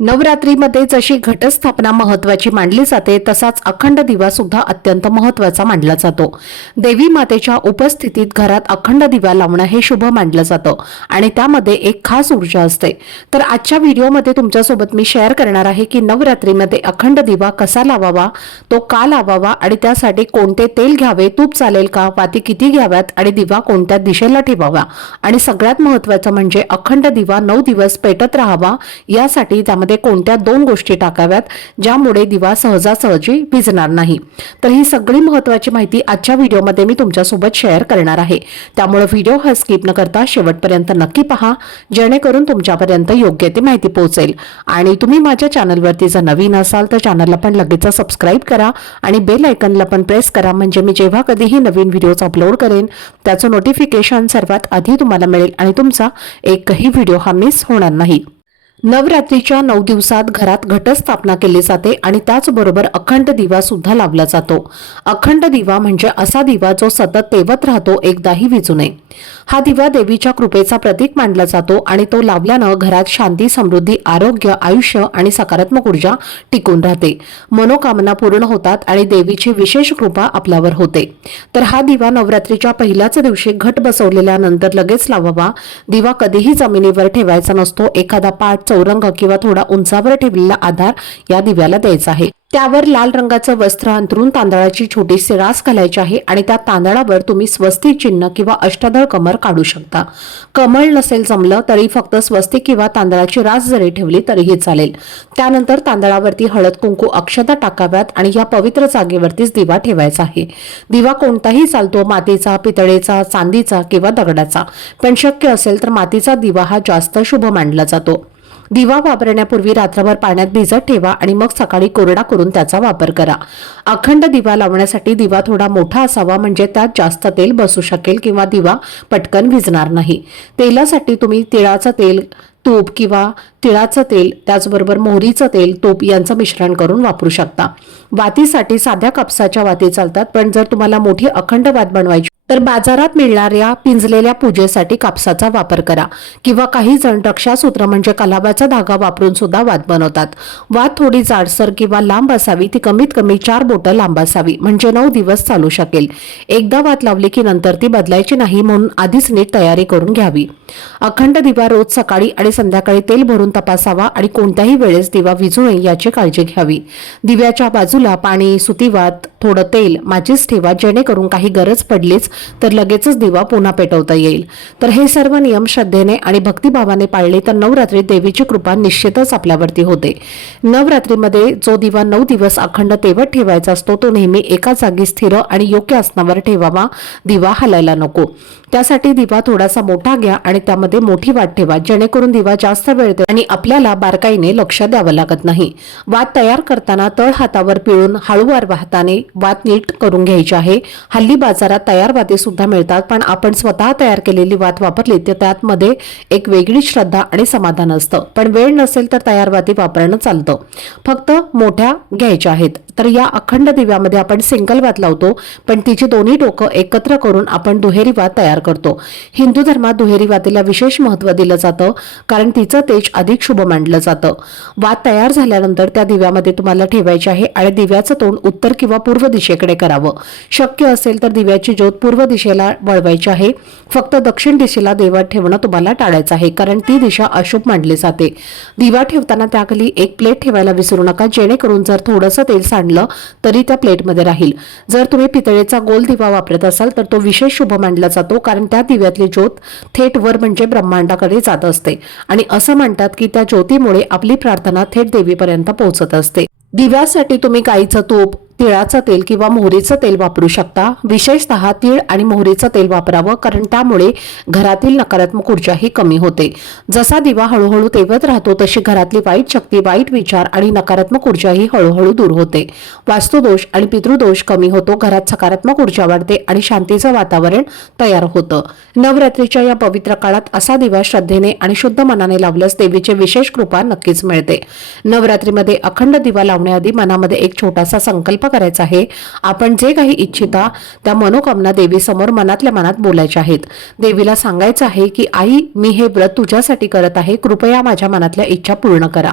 नवरात्रीमध्ये जशी घटस्थापना महत्वाची मानली जाते तसाच अखंड दिवा सुद्धा अत्यंत महत्त्वाचा मानला जातो. देवी मातेच्या उपस्थितीत घरात अखंड दिवा लावणं हे शुभ मानलं जातं आणि त्यामध्ये एक खास ऊर्जा असते. तर आजच्या व्हिडिओमध्ये तुमच्यासोबत मी शेअर करणार आहे की नवरात्रीमध्ये अखंड दिवा कसा लावावा तो का लावावा आणि त्यासाठी कोणते तेल घ्यावे तूप चालेल का वाती किती घ्याव्यात आणि दिवा कोणत्या दिशेला ठेवावा. आणि सगळ्यात महत्वाचं म्हणजे अखंड दिवा नऊ दिवस पेटत राहावा यासाठी त्यामध्ये कोणत्या दोन गोष्टी टाकाव्यात ज्यामुळे दिवा सहजासहजी भिजणार नाही? तर ही सगळी महत्वाची माहिती आजच्या व्हिडिओमध्ये मी तुमच्यासोबत शेअर करणार आहे. त्यामुळे व्हिडिओ हा स्किप न करता शेवटपर्यंत नक्की पहा जेणेकरून तुमच्यापर्यंत योग्य ती माहिती पोहोचेल. आणि तुम्ही माझ्या चॅनलवरती जर नवीन असाल तर चॅनलला पण लगेच सबस्क्राईब करा आणि बेल आयकनला पण प्रेस करा. म्हणजे मी जेव्हा कधीही नवीन व्हिडिओज अपलोड करेन त्याचं नोटिफिकेशन सर्वात आधी तुम्हाला मिळेल आणि तुमचा एकही व्हिडिओ हा मिस होणार नाही. नवरात्रीच्या नऊ दिवसात घरात घटस्थापना केली जाते आणि त्याचबरोबर अखंड दिवा सुद्धा लावला जातो. अखंड दिवा म्हणजे असा दिवा जो सतत तेवत राहतो एकदाही विजू नये. हा दिवा देवीच्या कृपेचा प्रतीक मानला जातो आणि तो लावल्यानं घरात शांती समृद्धी आरोग्य आयुष्य आणि सकारात्मक ऊर्जा टिकून राहते. मनोकामना पूर्ण होतात आणि देवीची विशेष कृपा आपल्यावर होते. तर हा दिवा नवरात्रीच्या पहिल्याच दिवशी घट बसवलेल्यानंतर लगेच लावावा. दिवा कधीही जमिनीवर ठेवायचा नसतो. एखादा पाठ चौरंग किंवा थोडा उंचावर ठेवलेला आधार या दिव्याला द्यायचा आहे. त्यावर लाल रंगाचं वस्त्र अंतरून तांदळाची छोटीशी रास घालायची आहे आणि त्या तांदळावर तुम्ही स्वस्ती चिन्ह किंवा अष्टदळ कमर काढू शकता. कमळ नसेल जमलं तरी फक्त स्वस्तिक किंवा तांदळाची रास जरी ठेवली तरीही चालेल. त्यानंतर तांदळावरती हळद कुंकू अक्षता टाकाव्यात आणि या पवित्र जागेवरतीच दिवा ठेवायचा आहे. दिवा कोणताही चालतो मातीचा पितळेचा चांदीचा किंवा दगडाचा. पण शक्य असेल तर मातीचा दिवा हा जास्त शुभ मानला जातो. दिवा वापरण्यापूर्वी रात्रभर पाण्यात भिजत ठेवा आणि मग सकाळी कोरडा करून त्याचा वापर करा. अखंड दिवा लावण्यासाठी दिवा थोडा मोठा असावा म्हणजे त्यात जास्त तेल बसू शकेल किंवा दिवा पटकन भिजणार नाही. तेलासाठी तुम्ही तिळाचं तेल तूप किंवा तिळाचं तेल त्याचबरोबर मोहरीचं तेल तूप यांचं मिश्रण करून वापरू शकता. वातीसाठी साध्या कापसाच्या वाती चालतात पण जर तुम्हाला मोठी अखंड वात बनवायची तर बाजारात मिळणाऱ्या पिंजलेल्या पूजेसाठी कापसाचा वापर करा. किंवा काही जण रक्षासूत्र म्हणजे कलाबाचा धागा वापरून सुद्धा वात बनवतात. वात थोडी जाडसर किंवा लांब असावी ती कमीत कमी चार बोटं लांब असावी म्हणजे नऊ दिवस चालू शकेल. एकदा वात लावली की नंतर ती बदलायची नाही म्हणून आधीच नीट तयारी करून घ्यावी. अखंड दिवा रोज सकाळी आणि संध्याकाळी तेल भरून तपासावा आणि कोणत्याही वेळेस दिवा विझू नये याची काळजी घ्यावी. दिव्याच्या बाजूला पाणी सुतीवात थोडं तेल माझीच ठेवा जेणेकरून काही गरज पडलीच तर लगेचच दिवा पुन्हा पेटवता येईल. तर हे सर्व नियम श्रद्धेने आणि भक्तिभावाने पाळले तर नवरात्रीत देवीची कृपा निश्चितच आपल्यावरती होते. नवरात्रीमध्ये जो दिवा नऊ दिवस अखंड तेवत ठेवायचा असतो तो नेहमी एका जागी स्थिर आणि योग्य आसनावर ठेवावा दिवा हलायला नको. त्यासाठी दिवा थोडासा मोठा घ्या आणि त्यामध्ये मोठी वाट ठेवा. जेणेकरून दिवा जास्त वेळ दे आणि आपल्याला बारकाईने लक्ष द्यावं लागत नाही. वात तयार करताना तळ हातावर पिळून हळूवार वाहताने वात नीट करून घ्यायची आहे. हल्ली बाजारात तयार वाती सुद्धा मिळतात पण आपण स्वतः तयार केलेली वात वापरली तर त्यामध्ये एक वेगळी श्रद्धा आणि समाधान असतं. पण वेळ नसेल तर तयार वाती वापरणं चालतं. फक्त मोठ्या घ्यायच्या आहेत. तर या अखंड दिव्यामध्ये आपण सिंगल वात लावतो पण तिची दोन्ही डोकं एकत्र करून आपण दुहेरी वात तयार करतो. हिंदू धर्मात दुहेरी वातीला विशेष महत्त्व दिलं जातं कारण तिचं तेज अधिक शुभ मानलं जातं. वात तयार झाल्यानंतर त्या दिव्यामध्ये तुम्हाला ठेवायची आहे आणि दिव्याचं तोंड उत्तर किंवा पूर्व दिशेकडे करावं. शक्य असेल तर दिव्याची ज्योत पूर्व दिशेला वळवायची आहे. फक्त दक्षिण दिशेला देवात ठेवणं तुम्हाला टाळायचं आहे कारण ती दिशा अशुभ मानली जाते. दिवा ठेवताना त्याखाली एक प्लेट ठेवायला विसरू नका जेणेकरून जर थोडंसं तेल सांडलं तरी त्या प्लेटमध्ये राहील. जर तुम्ही पितळेचा गोल दिवा वापरत असाल तर तो विशेष शुभ मानला जातो कारण त्या दिव्यातली ज्योत थेट वर म्हणजे ब्रह्मांडाकडे जात असते. आणि असं म्हणतात की त्या ज्योतीमुळे आपली प्रार्थना थेट देवीपर्यंत पोहोचत असते. दिव्यासाठी तुम्ही गाईचं तूप तिळाचं तेल किंवा मोहरीचं तेल वापरू शकता. विशेषतः तीळ आणि मोहरीचं तेल वापरावं कारण त्यामुळे घरातील नकारात्मक ऊर्जाही कमी होते. जसा दिवा हळूहळू तेवत राहतो तशी घरातली वाईट शक्ती वाईट विचार आणि नकारात्मक ऊर्जा ही हळूहळू दूर होते. वास्तुदोष आणि पितृदोष कमी होतो घरात सकारात्मक ऊर्जा वाढते आणि शांतीचं वातावरण तयार होतं. नवरात्रीच्या या पवित्र काळात असा दिवा श्रद्धेने आणि शुद्ध मनाने लावल्यास देवीचे विशेष कृपा नक्कीच मिळते. नवरात्रीमध्ये अखंड दिवा लावण्याआधी मनामध्ये एक छोटासा संकल्प करायचा आहे. आपण जे काही इच्छिता त्या मनोकामना देवीसमोर मनातल्या मनात बोलायच्या आहेत. देवीला सांगायचं आहे की आई मी हे व्रत तुझ्यासाठी करत आहे. कृपया माझ्या मनातल्या इच्छा पूर्ण करा.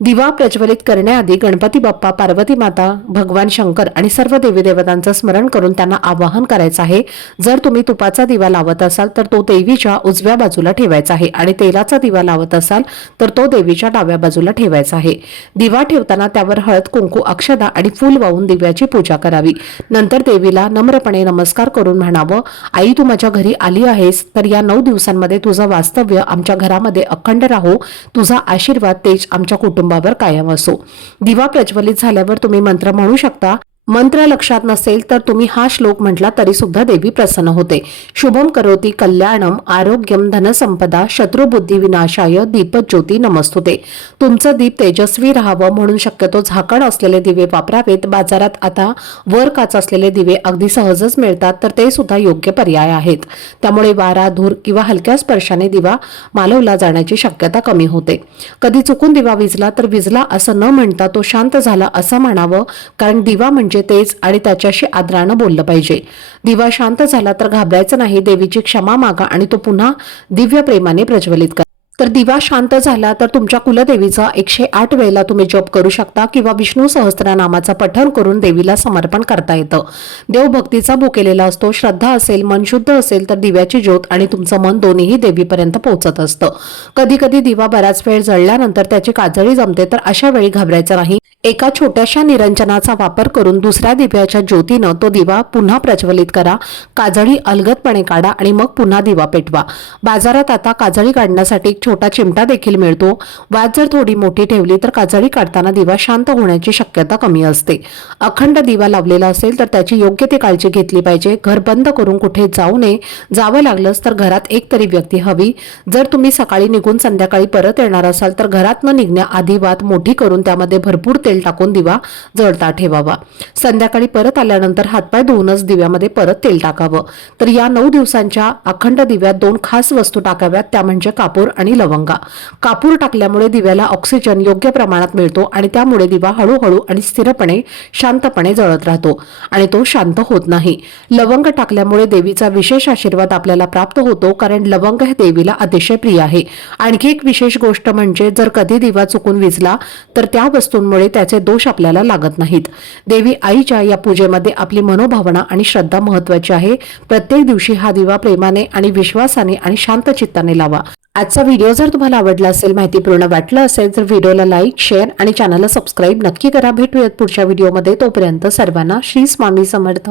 दिवा प्रज्वलित करण्याआधी गणपती बाप्पा पार्वती माता भगवान शंकर आणि सर्व देवी देवतांचं स्मरण करून त्यांना आवाहन करायचं आहे. जर तुम्ही तुपाचा दिवा लावत असाल तर तो देवीच्या उजव्या बाजूला ठेवायचा आहे आणि तेलाचा दिवा लावत असाल तर तो देवीच्या डाव्या बाजूला ठेवायचा आहे. दिवा ठेवताना त्यावर हळद कुंकू अक्षदा आणि फूल वाहून दिव्याची पूजा करावी. नंतर देवीला नम्रपणे नमस्कार करून म्हणावं आई तू माझ्या घरी आली आहेस तर या नऊ दिवसांमध्ये तुझं वास्तव्य आमच्या घरामध्ये अखंड राहो. तुझा आशीर्वाद तेज आमच्या कुटुंब कुटुंबावर कायम असो. दिवा प्रज्वलित झाल्यावर तुम्ही मंत्र म्हणू शकता मंत्र लक्षात नसेल तर तुम्ही हा श्लोक म्हटला तरी सुद्धा देवी प्रसन्न होते. शुभम करोती कल्याणम आरोग्यम धनसंपदा शत्रुबुद्धी विनाशाय दीपज्योती नमस्तुते. तुमचं दीप तेजस्वी राहावं म्हणून शक्यतो झाकण असलेले दिवे वापरावेत. बाजारात आता वर काच असलेले दिवे अगदी सहजच मिळतात तर ते सुद्धा योग्य पर्याय आहेत. त्यामुळे वारा धूर किंवा हलक्या स्पर्शाने दिवा मालवला जाण्याची शक्यता कमी होते. कधी चुकून दिवा विजला तर विजला असं न म्हणता तो शांत झाला असं म्हणावं कारण दिवा म्हणजे म्हणजे तेच आणि त्याच्याशी आदरानं बोललं पाहिजे. दिवा शांत झाला तर घाबरायचं नाही देवीची क्षमा मागा आणि तो पुन्हा दिव्य प्रेमाने प्रज्वलित करा. तर दिवा शांत झाला तर तुमच्या कुलदेवीचा एकशे आठ वेळेला तुम्ही जप करू शकता किंवा विष्णू सहस्त्रनामाचं पठण करून देवीला समर्पण करता येतं. देवभक्तीचा भुकेलेला असतो श्रद्धा असेल मन शुद्ध असेल तर दिव्याची ज्योत आणि तुमचं मन दोन्हीही देवीपर्यंत पोहोचत असतं. कधी कधी दिवा बराच वेळ जळल्यानंतर त्याची काजळी जमते तर अशा वेळी घाबरायचं नाही. एका छोट्याशा निरंजनाचा वापर करून दुसऱ्या दिव्याच्या ज्योतीनं तो दिवा पुन्हा प्रज्वलित करा काजळी अलगदपणे काढा आणि मग पुन्हा दिवा पेटवा. बाजारात आता काजळी काढण्यासाठी एक छोटा चिमटा देखील मिळतो. वाद जर थोडी मोठी ठेवली तर काजळी काढताना दिवा शांत होण्याची शक्यता कमी असते. अखंड दिवा लावलेला असेल तर त्याची योग्य ती काळजी घेतली पाहिजे. घर बंद करून कुठे जाऊ नये. जावं लागलंच तर घरात एक तरी व्यक्ती हवी. जर तुम्ही सकाळी निघून संध्याकाळी परत येणार असाल तर घरात न निघण्याआधी वात मोठी करून त्यामध्ये भरपूर तेल टाकून दिवा जळता ठेवावा. संध्याकाळी परत आल्यानंतर हातपाय धुवूनच दिव्यामध्ये परत तेल टाकावं. तर या नऊ दिवसांच्या अखंड दिव्यात दोन खास वस्तू टाकाव्यात त्या म्हणजे कापूर आणि लवंगा. कापूर टाकल्यामुळे दिव्याला ऑक्सिजन योग्य प्रमाणात मिळतो आणि त्यामुळे दिवा हळूहळू आणि स्थिरपणे शांतपणे जळत राहतो आणि तो शांत होत नाही. लवंग टाकल्यामुळे देवीचा विशेष आशीर्वाद आपल्याला प्राप्त होतो कारण लवंग हे देवीला अतिशय प्रिय आहे. आणखी एक विशेष गोष्ट म्हणजे जर कधी दिवा चुकून विजला तर त्या वस्तूंमुळे त्याचे दोष आपल्याला लागत नाहीत. देवी आईच्या या पूजेमध्ये आपली मनोभावना आणि श्रद्धा महत्वाची आहे. प्रत्येक दिवशी हा दिवा प्रेमाने आणि विश्वासाने आणि शांत चित्ताने लावा. आजचा व्हिडिओ जर तुम्हाला आवडला असेल माहितीपूर्ण वाटलं असेल तर व्हिडिओला लाईक शेअर आणि चॅनलला सबस्क्राईब नक्की करा. भेटूयात पुढच्या व्हिडिओमध्ये. तोपर्यंत सर्वांना श्री स्वामी समर्थ.